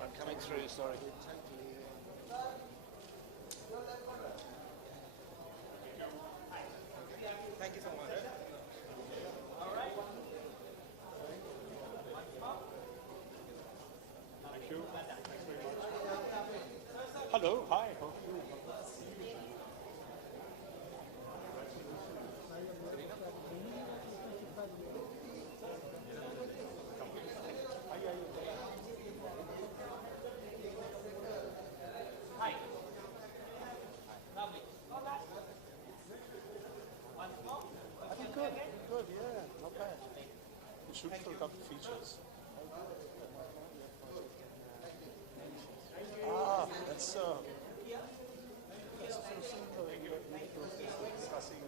I'm coming through, sorry. Thank you so much. Thank you. Thanks very much. Hello, hi. How are you? I think good, yeah, not bad. We're shooting for a couple of features. Ah, that's a sort of similar we were discussing.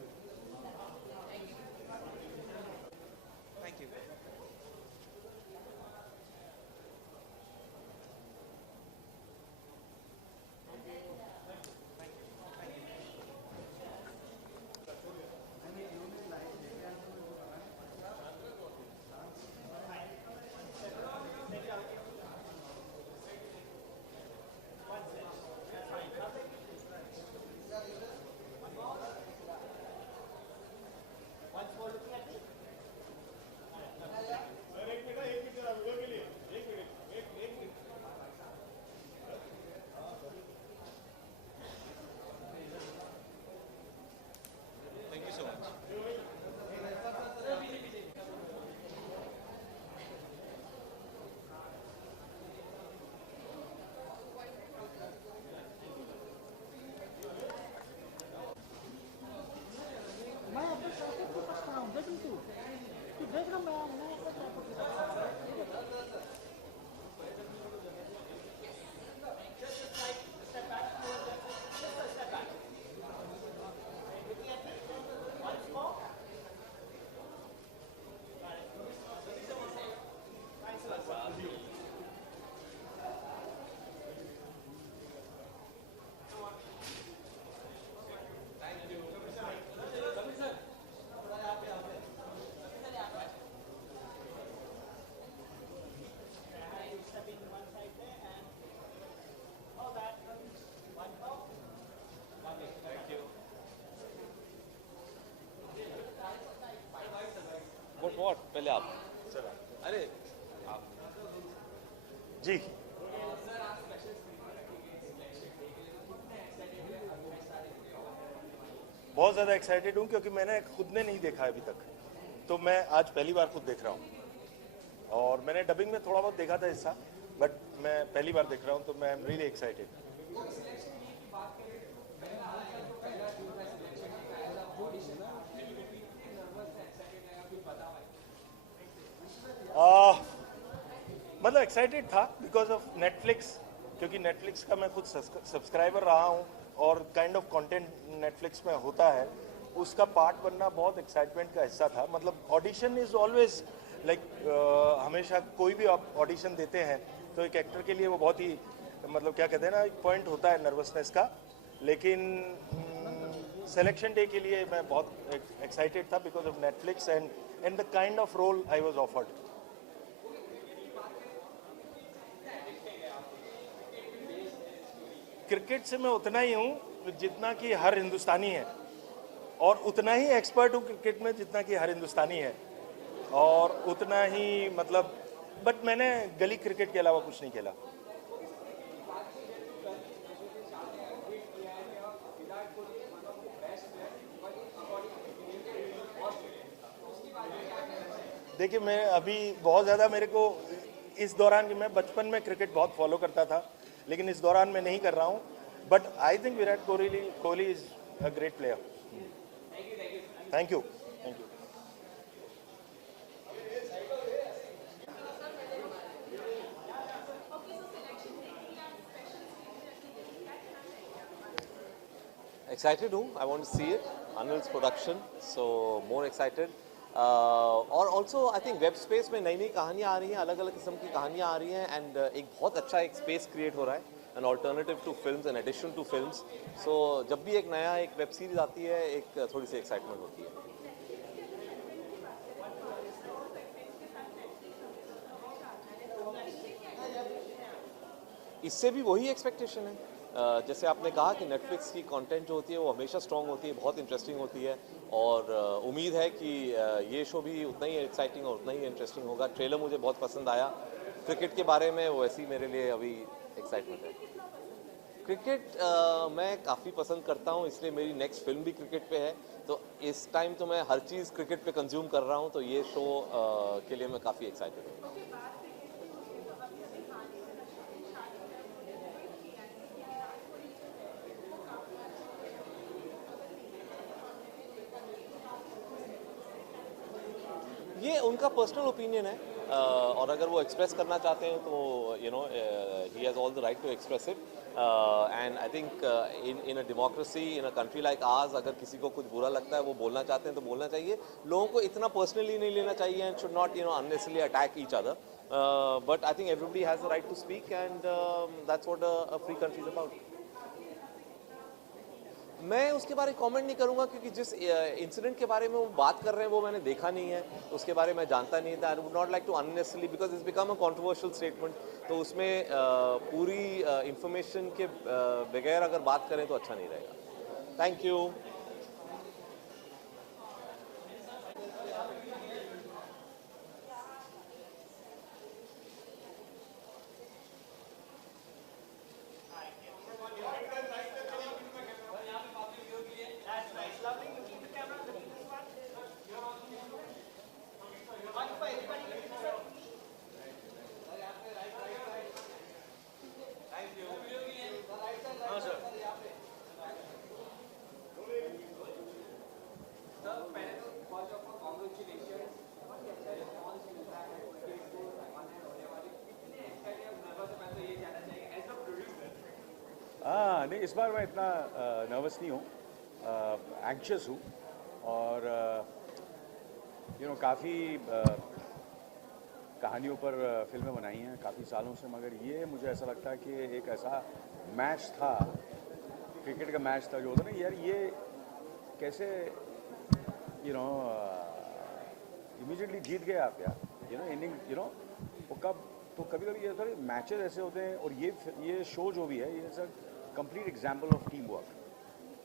Thank you. Thank you so much. मैं अपने साथ को पछता हूँ देख तू देख रहा मैं What? पहले आप. अरे जी बहुत ज़्यादा एक्साइटेड हूँ क्योंकि मैंने खुद ने नहीं देखा है अभी तक, तो मैं आज पहली बार खुद देख रहा हूँ। और मैंने डबिंग में थोड़ा बहुत देखा था हिस्सा, बट मैं पहली बार देख रहा हूँ, तो मैं एम रियली एक्साइटेड। मतलब एक्साइटेड था बिकॉज ऑफ नेटफ्लिक्स, क्योंकि नेटफ्लिक्स का मैं खुद सब्सक्राइबर रहा हूँ और काइंड ऑफ कंटेंट नेटफ्लिक्स में होता है, उसका पार्ट बनना बहुत एक्साइटमेंट का हिस्सा था। मतलब ऑडिशन इज़ ऑलवेज लाइक, हमेशा कोई भी आप ऑडिशन देते हैं तो एक एक्टर के लिए वो बहुत ही मतलब क्या कहते हैं ना, एक पॉइंट होता है नर्वसनेस का। लेकिन सिलेक्शन डे के लिए मैं बहुत एक्साइटेड था because of Netflix and the kind of role I was offered. Cricket से मैं उतना ही हूँ जितना कि हर हिंदुस्तानी है, और उतना ही एक्सपर्ट हूँ क्रिकेट में जितना कि हर हिंदुस्तानी है, और उतना ही मतलब, बट मैंने गली क्रिकेट के अलावा कुछ नहीं खेला। देखिए मैं अभी बहुत ज़्यादा मेरे को इस दौरान, कि मैं बचपन में क्रिकेट बहुत फॉलो करता था, लेकिन इस दौरान मैं नहीं कर रहा हूँ, but I think Virat Kohli is a great player. Thank you. Thank you. Excited हूँ. I want to see it. Anil's production, so more excited. और also I think web space में नई नई कहानियाँ आ रही हैं, अलग अलग किस्म की कहानियाँ आ रही हैं, एंड एक बहुत अच्छा एक स्पेस क्रिएट हो रहा है, an alternative to films, an addition to films. So जब भी एक नया एक वेब सीरीज आती है, एक थोड़ी सी एक्साइटमेंट होती है. इससे भी वही एक्सपेक्टेशन है. जैसे आपने कहा कि नेटफ्लिक्स की कंटेंट जो होती है वो हमेशा स्ट्रॉन्ग होती है, बहुत इंटरेस्टिंग होती है, और उम्मीद है कि ये शो भी उतना ही एक्साइटिंग और उतना ही इंटरेस्टिंग होगा. ट्रेलर मुझे बहुत पसंद आया क्रिकेट के बारे में, वो ऐसी मेरे लिए अभी एक्साइटमेंट है. क्रिकेट मैं काफ़ी पसंद करता हूँ, इसलिए मेरी नेक्स्ट फिल्म भी क्रिकेट पे है. तो इस टाइम तो मैं हर चीज़ क्रिकेट पे कंज्यूम कर रहा हूँ, तो ये शो के लिए मैं काफ़ी एक्साइटेड हूँ. ये उनका पर्सनल ओपिनियन है, और अगर वो एक्सप्रेस करना चाहते हैं तो you know he has all the right to express it. And I think in a democracy, in a country like ours, अगर किसी को कुछ बुरा लगता है, वो बोलना चाहते हैं तो बोलना चाहिए. लोगों को इतना पर्सनली नहीं लेना चाहिए, and should not unnecessarily attack each other. But I think everybody has the right to speak, and that's what a free country is about. मैं उसके बारे में कमेंट नहीं करूंगा, क्योंकि जिस इंसिडेंट के बारे में वो बात कर रहे हैं वो मैंने देखा नहीं है, उसके बारे में जानता नहीं था. I would not like to unnecessarily, because it's become a controversial statement, तो उसमें पूरी इंफॉर्मेशन के बगैर अगर बात करें तो अच्छा नहीं रहेगा. Thank you. हाँ नहीं, इस बार मैं इतना नर्वस नहीं हूँ, एंक्शस हूँ, और काफ़ी कहानियों पर फिल्में बनाई हैं काफ़ी सालों से, मगर ये मुझे ऐसा लगता है कि एक ऐसा मैच था, क्रिकेट का मैच था, जो होता ना यार, ये कैसे इमीडिएटली जीत गए आप यार, इनिंग वो कब, तो कभी कभी ये होता है मैचेस ऐसे होते हैं, और ये शो जो भी है, ये sir complete example of team work.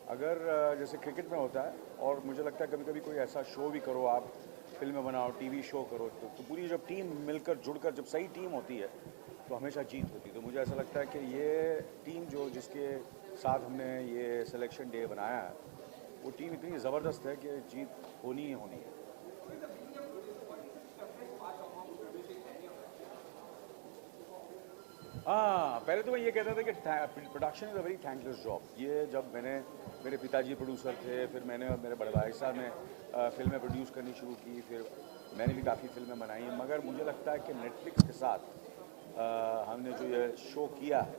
अगर जैसे क्रिकेट में होता है, और मुझे लगता है कभी कभी कोई ऐसा शो भी करो, आप फिल्में बनाओ, टीवी शो करो, तो पूरी जब टीम मिलकर जुड़कर जब सही टीम होती है तो हमेशा जीत होती है. तो मुझे ऐसा लगता है कि ये टीम जिसके साथ हमने ये सिलेक्शन डे बनाया है, वो टीम इतनी ज़बरदस्त है कि जीत होनी ही होनी है. हाँ, पहले तो मैं ये कहता था कि production is a very thankless job. ये जब मेरे पिताजी प्रोड्यूसर थे, फिर मैंने और मेरे बड़े भाई साहब ने फिल्में प्रोड्यूस करनी शुरू की, फिर मैंने भी काफ़ी फिल्में बनाई हैं. मगर मुझे लगता है कि नेटफ्लिक्स के साथ हमने जो ये शो किया है,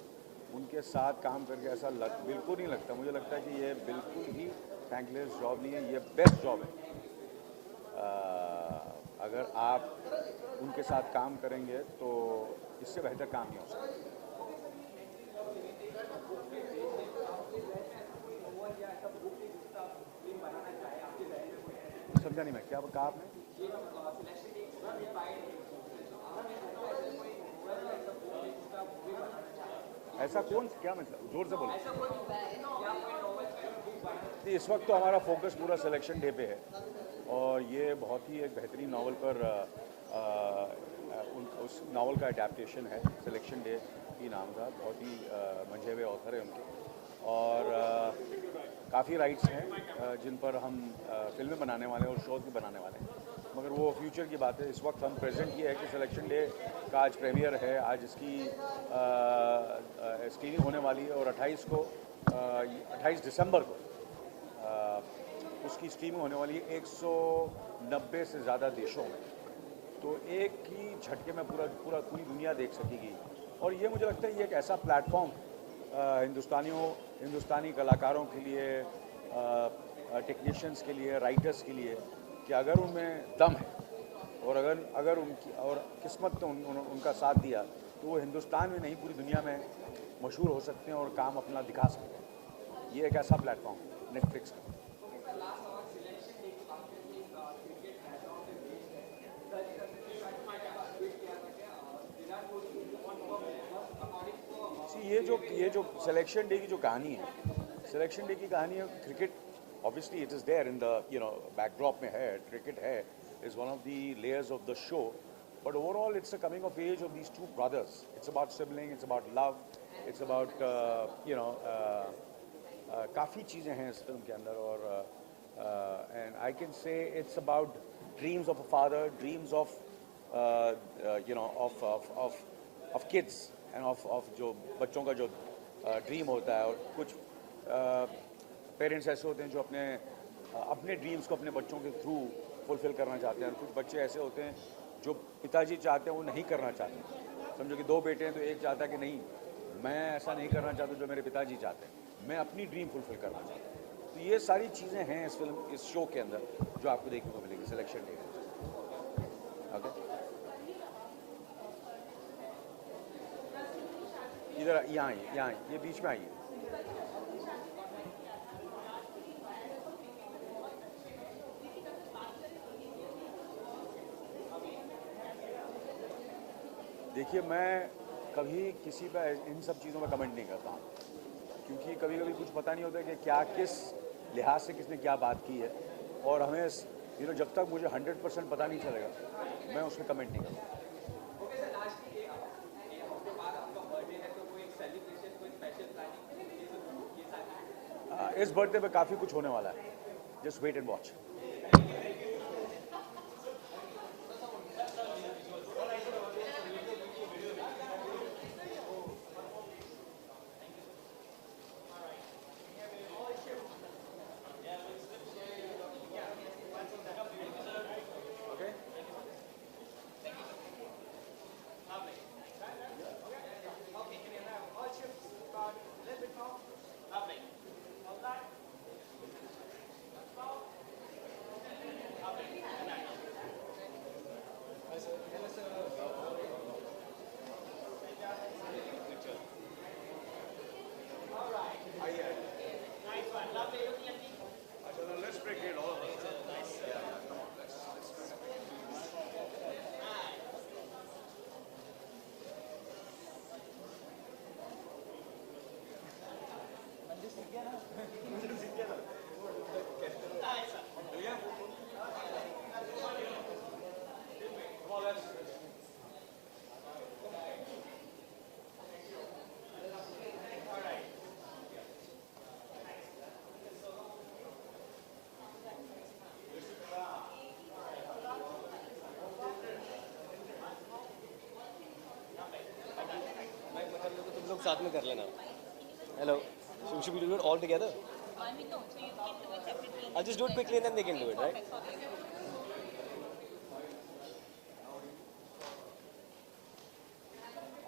उनके साथ काम करके ऐसा बिल्कुल नहीं लगता. मुझे लगता है कि ये बिल्कुल ही थैंकलेस जॉब नहीं है, ये बेस्ट जॉब है. अगर आप उनके साथ काम करेंगे तो इससे बेहतर काम नहीं हो सकता. समझा नहीं मैं, क्या कहा आपने? ऐसा कौन, क्या मतलब, जोर से बोलो. इस वक्त तो हमारा फोकस पूरा सिलेक्शन डे पे है, और ये बहुत ही एक बेहतरीन नावल पर उस नावल का अडेप्टेशन है. सिलेक्शन डे ही नाम था, बहुत ही मंझे हुए ऑथर है उनके, और काफ़ी राइट्स हैं जिन पर हम फिल्में बनाने वाले हैं और शोज भी बनाने वाले हैं, मगर वो फ्यूचर की बात है. इस वक्त हम प्रेजेंट ये है कि सिलेक्शन डे का आज प्रीमियर है, आज इसकी स्क्रीनिंग होने वाली है, और 28 दिसंबर को उसकी स्ट्रीमिंग होने वाली है 190 से ज़्यादा देशों में। तो एक ही झटके में पूरी दुनिया देख सकेगी। और ये मुझे लगता है ये एक ऐसा प्लेटफॉर्म हिंदुस्तानी कलाकारों के लिए, टेक्नीशियंस के लिए, राइटर्स के लिए, कि अगर उनमें दम है और अगर उनकी और किस्मत ने उनका साथ दिया तो वो हिंदुस्तान में नहीं पूरी दुनिया में मशहूर हो सकते हैं और काम अपना दिखा सकते हैं। ये एक ऐसा प्लेटफॉर्म है नेटफ्लिक्स का। ये जो सिलेक्शन डे की जो कहानी है, सिलेक्शन डे की कहानी है, cricket obviously it is there in the backdrop में है, cricket है, is one of the layers of the show, but overall it's a coming of age of these two brothers. It's about sibling, it's about love, it's about काफ़ी चीज़ें हैं इस film के अंदर। और and I can say it's about dreams of a father, dreams of of kids and of जो बच्चों का जो ड्रीम होता है। और कुछ पेरेंट्स ऐसे होते हैं जो अपने ड्रीम्स को अपने बच्चों के थ्रू फुलफिल करना चाहते हैं। कुछ बच्चे ऐसे होते हैं जो पिताजी चाहते हैं वो नहीं करना चाहते। समझो कि दो बेटे हैं तो एक चाहता है कि नहीं, मैं ऐसा नहीं करना चाहता जो मेरे पिताजी चाहते हैं, मैं अपनी ड्रीम फुलफिल करना चाहता हूँ। तो ये सारी चीज़ें हैं इस शो के अंदर जो आपको देखने को मिलेगी सिलेक्शन डे। ओके, इधर यहाँ ये बीच में आइए। देखिए, मैं कभी किसी पर इन सब चीज़ों में कमेंट नहीं करता हूँ, क्योंकि कभी कभी कुछ पता नहीं होता कि क्या किस लिहाज से किसने क्या बात की है। और हमें जब तक मुझे 100% पता नहीं चलेगा मैं उसमें कमेंट नहीं करूँगा। इस बर्थडे पे काफ़ी कुछ होने वाला है, जस्ट वेट एंड वॉच। साथ में कर लेना। Hello, should we do it all together? No, so you can do it separately. I'll just do it quickly and then they can do it, right? Okay, sorry.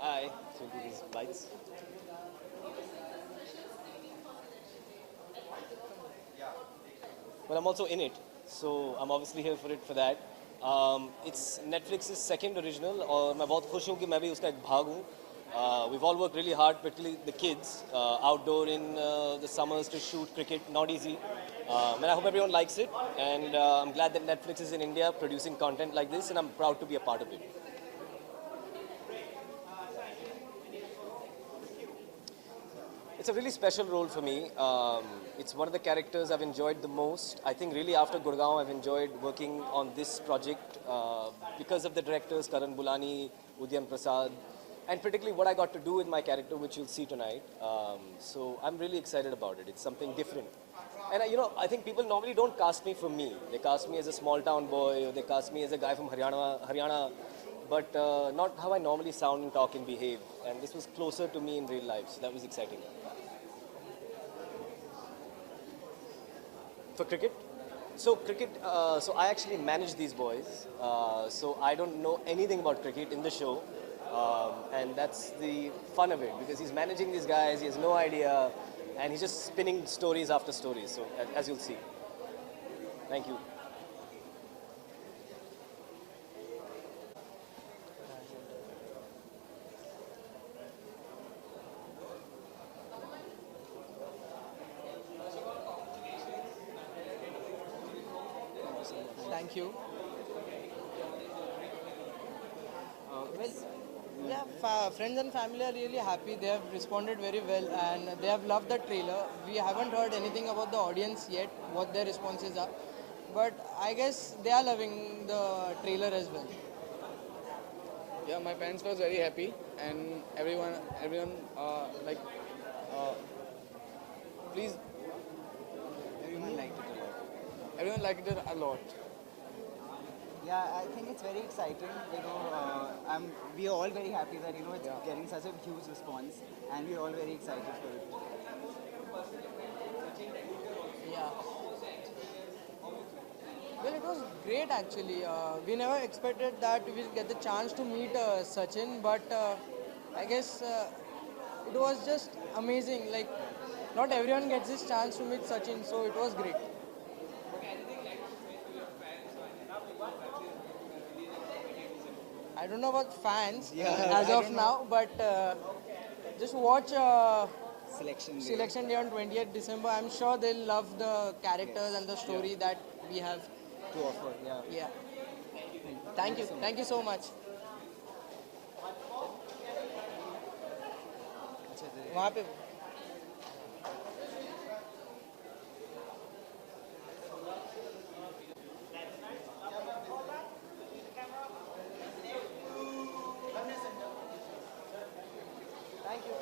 Hi, so we'll do these bites. Well, I'm also in it, so I'm obviously here for it for that. It's Netflix's second original और मैं बहुत खुश हूँ कि मैं भी उसका एक भाग हूँ. We've all worked really hard, particularly the kids, outdoor in the summers to shoot cricket, not easy. And I hope everyone likes it, and I'm glad that Netflix is in India producing content like this, and I'm proud to be a part of it. It's a really special role for me. It's one of the characters I've enjoyed the most. I think really after Gurgaon, I've enjoyed working on this project because of the directors, Karan Bulani, Udyam Prasad, and particularly what I got to do with my character, which you'll see tonight. So I'm really excited about it. It's something different. And I think people normally don't cast me for me. They cast me as a small town boy, or they cast me as a guy from Haryana, but not how I normally sound and talk and behave. And this was closer to me in real life, so that was exciting. For cricket, So cricket, so I actually manage these boys. So I don't know anything about cricket in the show. And that's the fun of it because he's managing these guys, he has no idea, and he's just spinning stories after stories. So as you'll see. Thank you. Thank you. Well, yeah, friends and family are really happy. They have responded very well and they have loved the trailer. We haven't heard anything about the audience yet, what their responses are. But I guess they are loving the trailer as well. Yeah, my parents was very happy, and everyone like, uh, please, everyone liked it a lot. Yeah, I think it's very exciting. We are all very happy that it's getting such a huge response, and we're all very excited for it. Yeah. Well, it was great actually. We never expected that we'll get the chance to meet Sachin, but I guess it was just amazing. Like, not everyone gets this chance to meet Sachin, so it was great. I don't know about fans as of now, but just watch Selection day. Day on 20th December. I'm sure they'll love the characters and the story that we have. To offer, yeah. Yeah. Thank you. Thank you so much. वहाँ पे Thank you.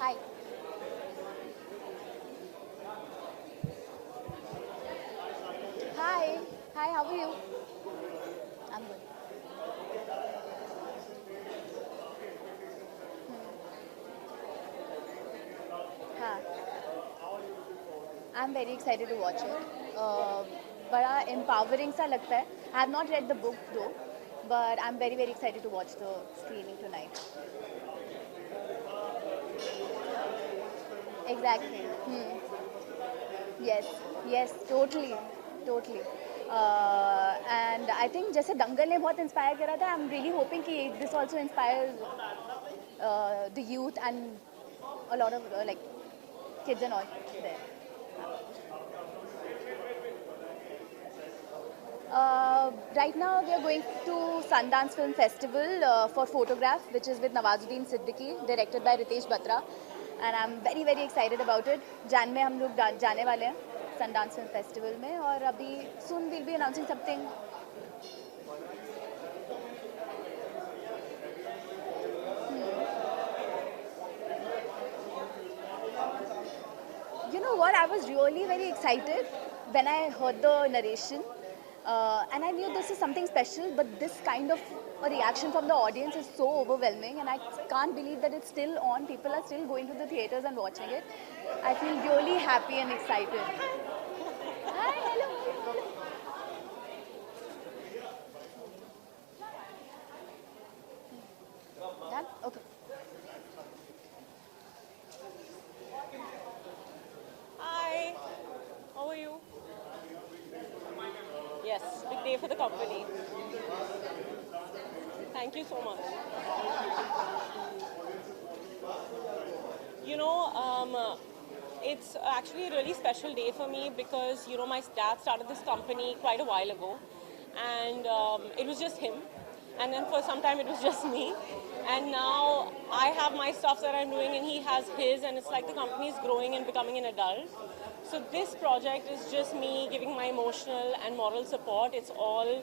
Hi. Hi. Hi, how are you? I'm good. हाँ. I'm very excited to watch it. बड़ा empowering सा लगता है. I have not read the book though, but I'm very very excited to watch the screening tonight. Exactly. Yes, yes, totally, totally. And I think जैसे दंगल ने बहुत inspire करा था, I'm really hoping कि this also inspires the youth and a lot of like kids and all there. Right now we are going to Sundance Film Festival for Photograph, which is with Nawazuddin Siddiqui, directed by Ritesh Batra, and I'm very very excited about it. Jan में हम लोग जाने वाले हैं Sundance Film Festival में, और अभी soon we'll be announcing something. You know what? I was really very excited when I heard the narration. And I knew this is something special, but this kind of a reaction from the audience is so overwhelming, and I can't believe that it's still on. People are still going to the theaters and watching it. I feel really happy and excited. Hi, hello, hello, hello. Yes, big day for the company. Thank you so much. You know, it's actually a really special day for me because, you know, my dad started this company quite a while ago, and it was just him. And then for some time it was just me. And now I have my stuff that I'm doing and he has his, and it's like the company is growing and becoming an adult. So this project is just me giving my emotional and moral support. It's all,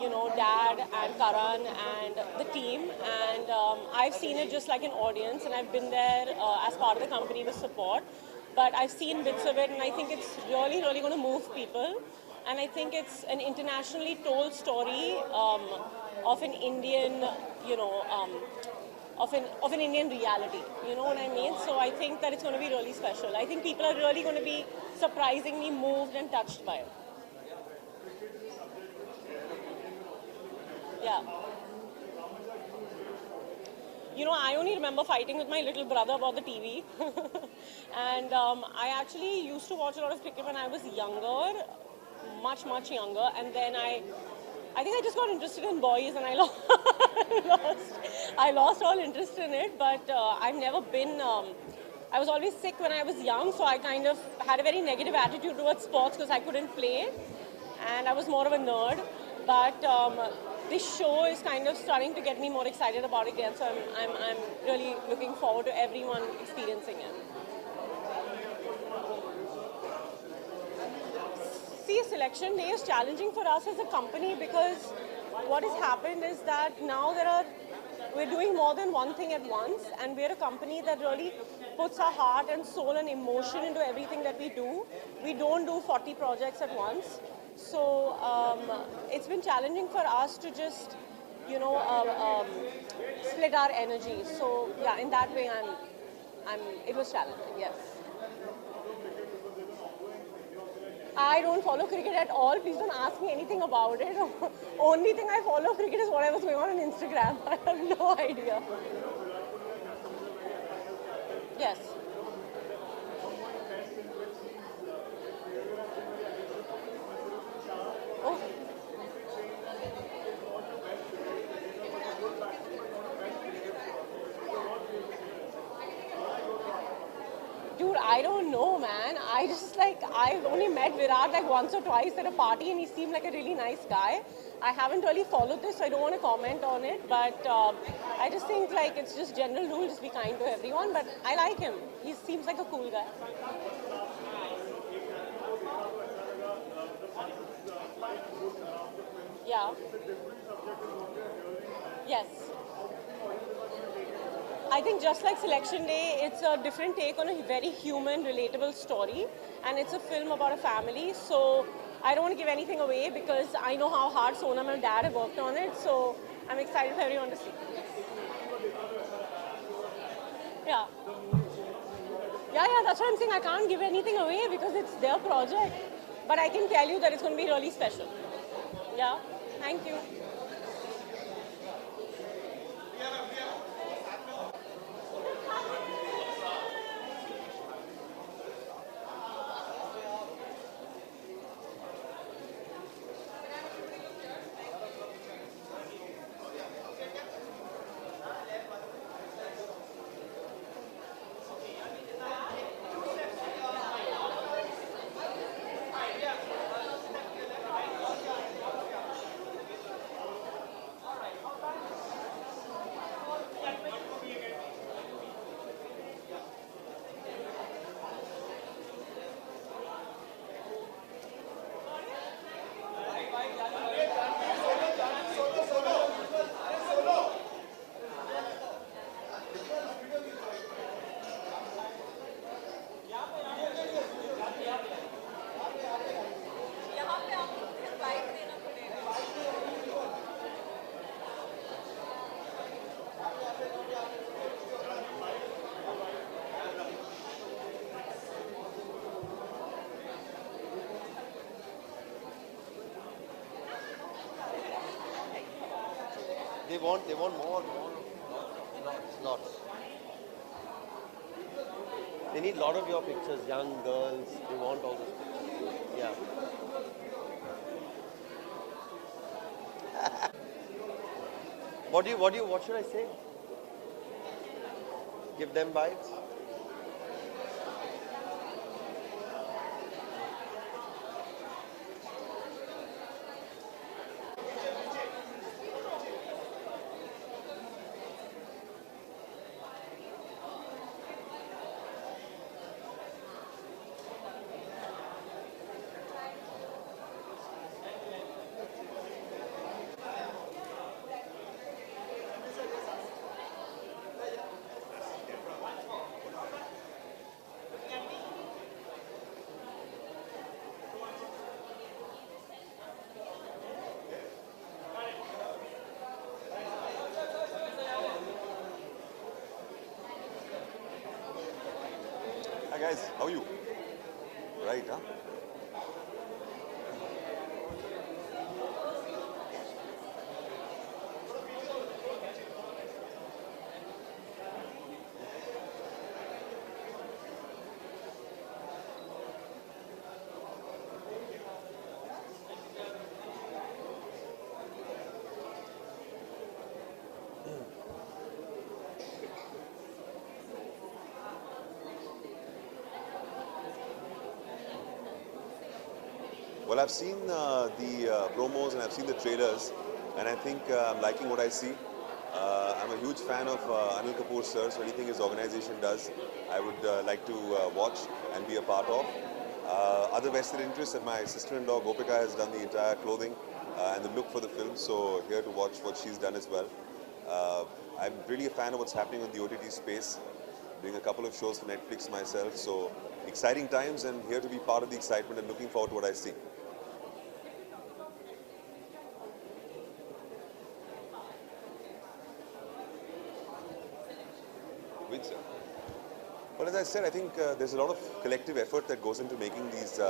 you know, Dad and Karan and the team. And I've seen it just like an audience, and I've been there as part of the company with support. But I've seen bits of it, and I think it's really, really going to move people. And I think it's an internationally told story of an Indian, you know, of an Indian reality. You know what I mean? So I think that it's going to be really special. I think people are really going to be surprisingly moved and touched by it. Yeah. You know, I only remember fighting with my little brother about the TV. And I actually used to watch a lot of cricket when I was younger, much, much younger. And then I think I just got interested in boys, and I lost all interest in it. But I've never been, I was always sick when I was young, so I kind of had a very negative attitude towards sports because I couldn't play. And I was more of a nerd. But this show is kind of starting to get me more excited about it again, so I'm really looking forward to everyone experiencing it. See, selection day is challenging for us as a company because what has happened is that now we're doing more than one thing at once, and we're a company that really puts our heart and soul and emotion into everything that we do. We don't do 40 projects at once. So it's been challenging for us to just, you know, split our energy. So yeah, in that way, it was challenging, yes. I don't follow cricket at all. Please don't ask me anything about it. Only thing I follow cricket is whatever's going on Instagram. I have no idea. Yes. Oh. Dude, I don't know, man. I've only met Virat like once or twice at a party, and he seemed like a really nice guy. I haven't really followed this, so I don't want to comment on it, but I just think like it's just general rule, just be kind to everyone, but I like him. He seems like a cool guy. Yeah. Yes. I think just like Selection Day, it's a different take on a very human, relatable story, and it's a film about a family, so I don't want to give anything away because I know how hard Sonam and Dad have worked on it, so I'm excited for everyone to see. Yeah. Yeah, that's what I'm saying. I can't give anything away because it's their project, but I can tell you that it's going to be really special. Yeah, thank you. They want more slots. They need a lot of your pictures, young girls. They want all those pictures. Yeah. What should I say? Give them vibes. Hi guys, how are you? Right, huh? Well, I've seen the promos and I've seen the trailers, and I think I'm liking what I see. I'm a huge fan of Anil Kapoor sir, so anything his organization does, I would like to watch and be a part of. Other vested interests that my sister-in-law Gopika has done the entire clothing and the look for the film, so here to watch what she's done as well. I'm really a fan of what's happening in the OTT space, doing a couple of shows for Netflix myself, so exciting times and here to be part of the excitement and looking forward to what I see. Sir. Well, as I said, I think there's a lot of collective effort that goes into making these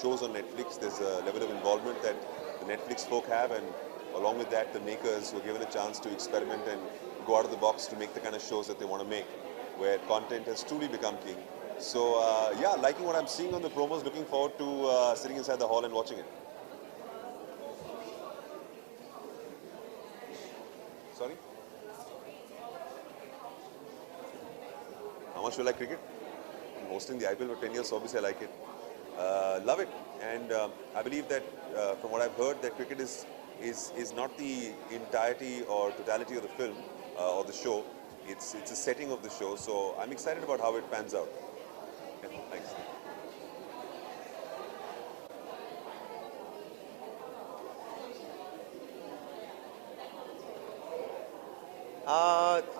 shows on Netflix. There's a level of involvement that the Netflix folk have, and along with that, the makers who are given a chance to experiment and go out of the box to make the kind of shows that they want to make, where content has truly become king. So, yeah, liking what I'm seeing on the promos, looking forward to sitting inside the hall and watching it. Sorry? How much do I like cricket? I'm hosting the IPL for 10 years, so obviously I like it. Love it. And I believe that from what I've heard, that cricket is not the entirety or totality of the film or the show. It's a setting of the show. So I'm excited about how it pans out. Yeah, thanks.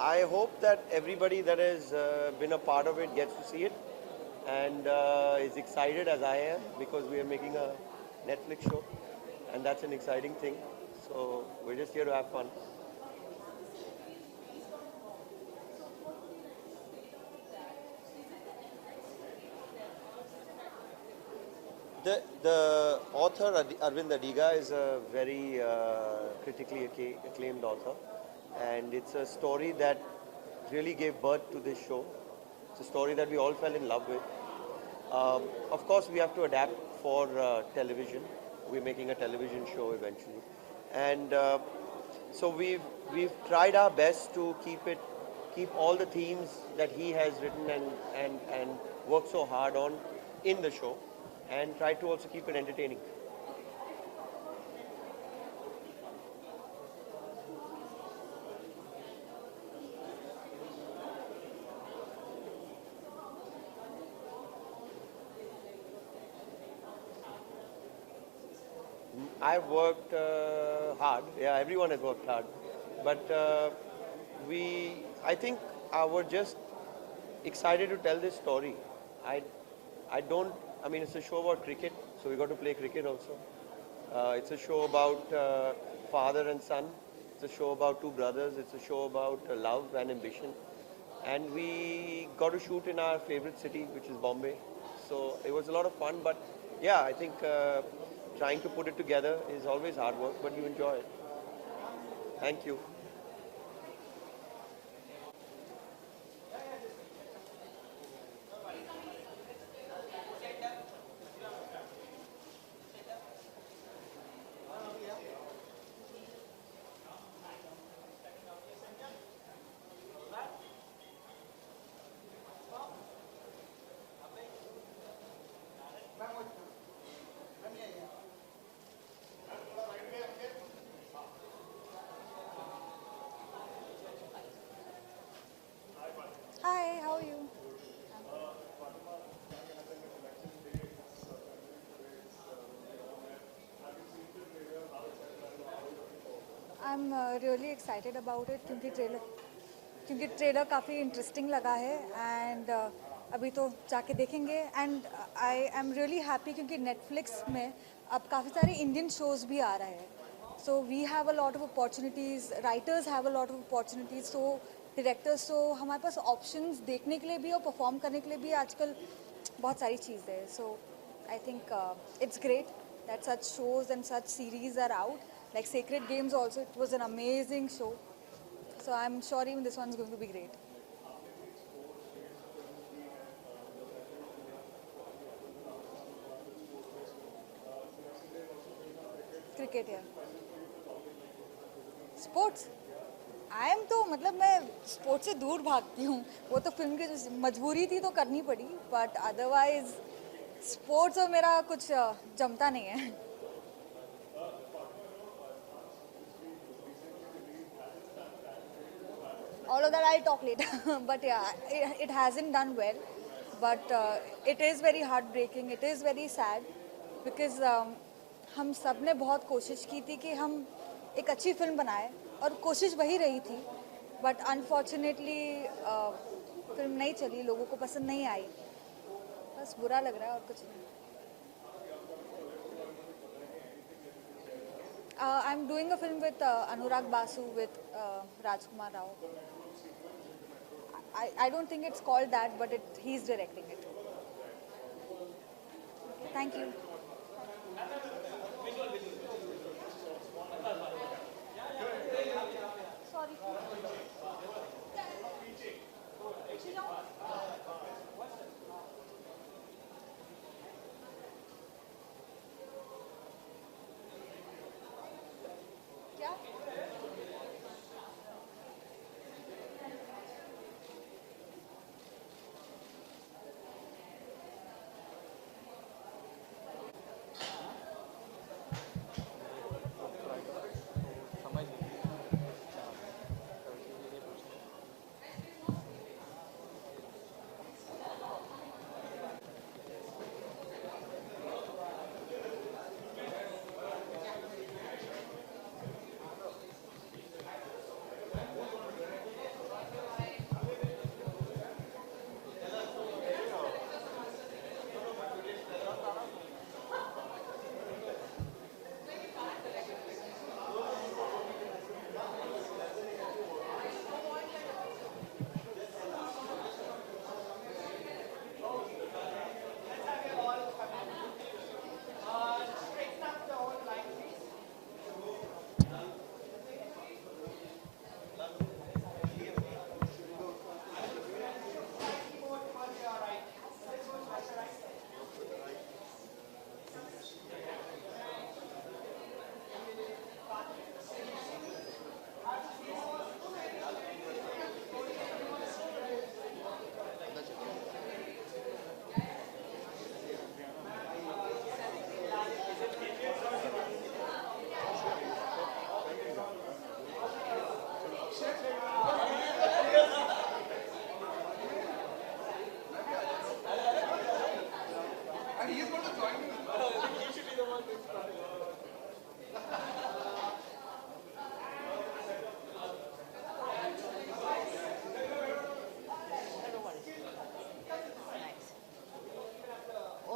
I hope that everybody that has been a part of it gets to see it and is excited as I am, because we are making a Netflix show and that's an exciting thing. So we're just here to have fun. The author Arvind Adiga is a very critically acclaimed author, and it's a story that really gave birth to this show. It's a story that we all fell in love with. Of course, we have to adapt for television. We're making a television show eventually, and so we've tried our best to keep all the themes that he has written and worked so hard on in the show, and try to also keep it entertaining. I've worked hard. Yeah, everyone has worked hard. But I think we're just excited to tell this story. I mean, it's a show about cricket, so we got to play cricket also. It's a show about father and son. It's a show about two brothers. It's a show about love and ambition. And we got to shoot in our favorite city, which is Bombay. So it was a lot of fun. But yeah, I think trying to put it together is always hard work, but you enjoy it. Thank you. I'm really excited about it क्योंकि trailer काफ़ी interesting लगा है and अभी तो जाके देखेंगे and I am really happy क्योंकि Netflix में अब काफ़ी सारे इंडियन शोज़ भी आ रहे हैं so we have a lot of opportunities writers have a lot of opportunities so directors तो हमारे पास ऑप्शंस देखने के लिए भी और परफॉर्म करने के लिए भी आजकल बहुत सारी चीज़ें हैं so I think it's great that such shows and such series are out like Sacred Games also, it was an amazing show. So I'm sure even this one's going to be great. Cricket, yeah. Sports. I am तो मतलब मैं sports से दूर भागती हूँ वो तो film की मजबूरी थी तो करनी पड़ी बट अदरवाइज स्पोर्ट्स और मेरा कुछ जमता नहीं है all of that I'll talk later but yeah it hasn't done well but it is very heartbreaking it is very sad because हम सब ने बहुत कोशिश की थी कि हम एक अच्छी फिल्म बनाए और कोशिश वही रही थी बट अनफॉर्चुनेटली फिल्म नहीं चली लोगों को पसंद नहीं आई बस बुरा लग रहा है और कुछ नहीं I'm doing a film with Anurag Basu with Rajkumar Rao. I don't think it's called that, but he's directing it. Thank you. Sorry.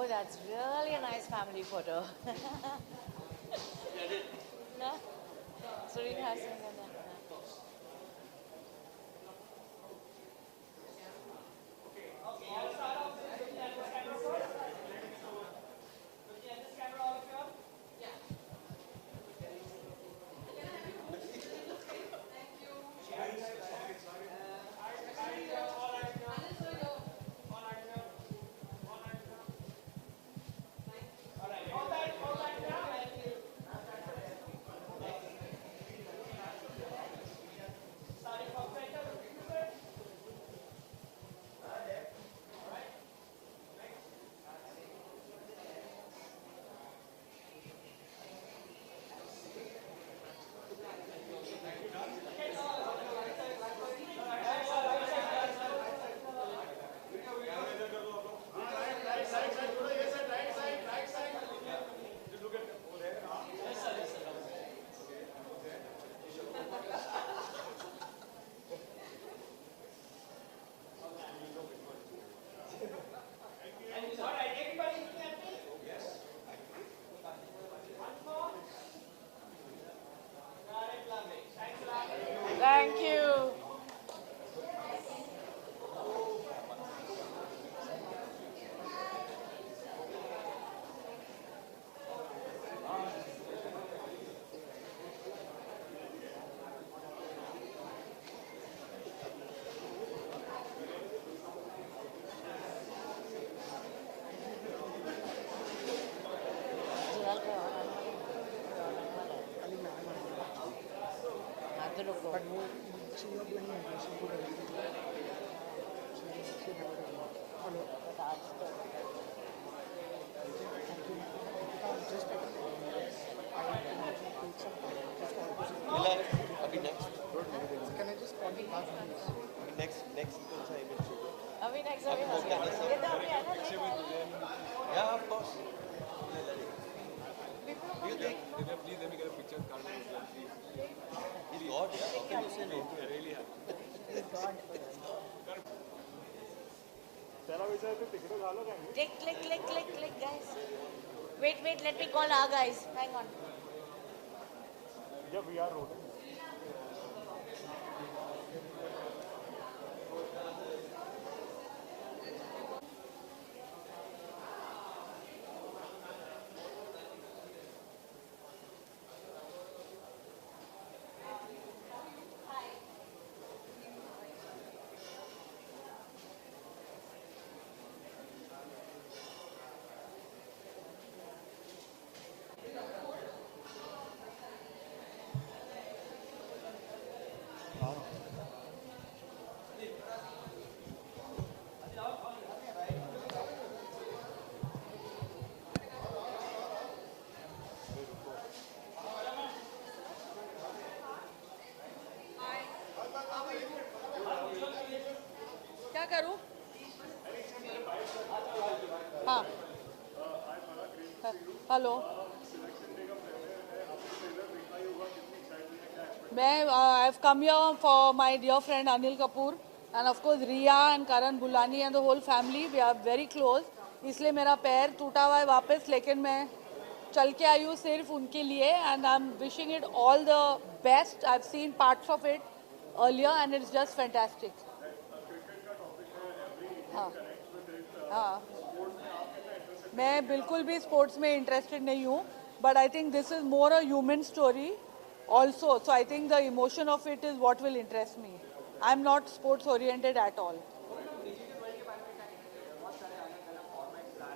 That's really a nice family photo. No? Sureen Hassan and that. But वो she not doing she good hello मिला है अभी next can I just call you back next कौन सा image चाहिए अभी next अभी अभी वो क्या है ये तो अभी है ना Yeah, of course. Please let me get a picture. He's God, yeah. How can you say no to him? Really click guys. Wait, let me call our guys. Hang on. Yeah, we are rolling. क्या करूं? हाँ hello मैं I have come here for my dear friend Anil Kapoor and of course Rhea and Karan Boolani and the whole family we are very close इसलिए मेरा पैर टूटा हुआ है वापस लेकिन मैं चल के आई हूँ सिर्फ उनके लिए and I am wishing it all the best I have seen parts of it earlier and it's just fantastic हाँ हाँ मैं बिल्कुल भी स्पोर्ट्स में इंटरेस्टेड नहीं हूँ but I think this is more a human story also so I think the emotion of it is what will interest me I am not sports oriented at all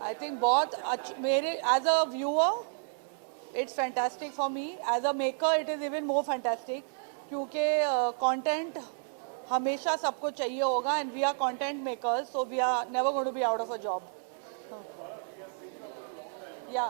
I think बहुत मेरे as a viewer it's fantastic for me as a maker it is even more fantastic क्योंकि content हमेशा सबको चाहिए होगा and we are content makers so we are never going to be out of a job या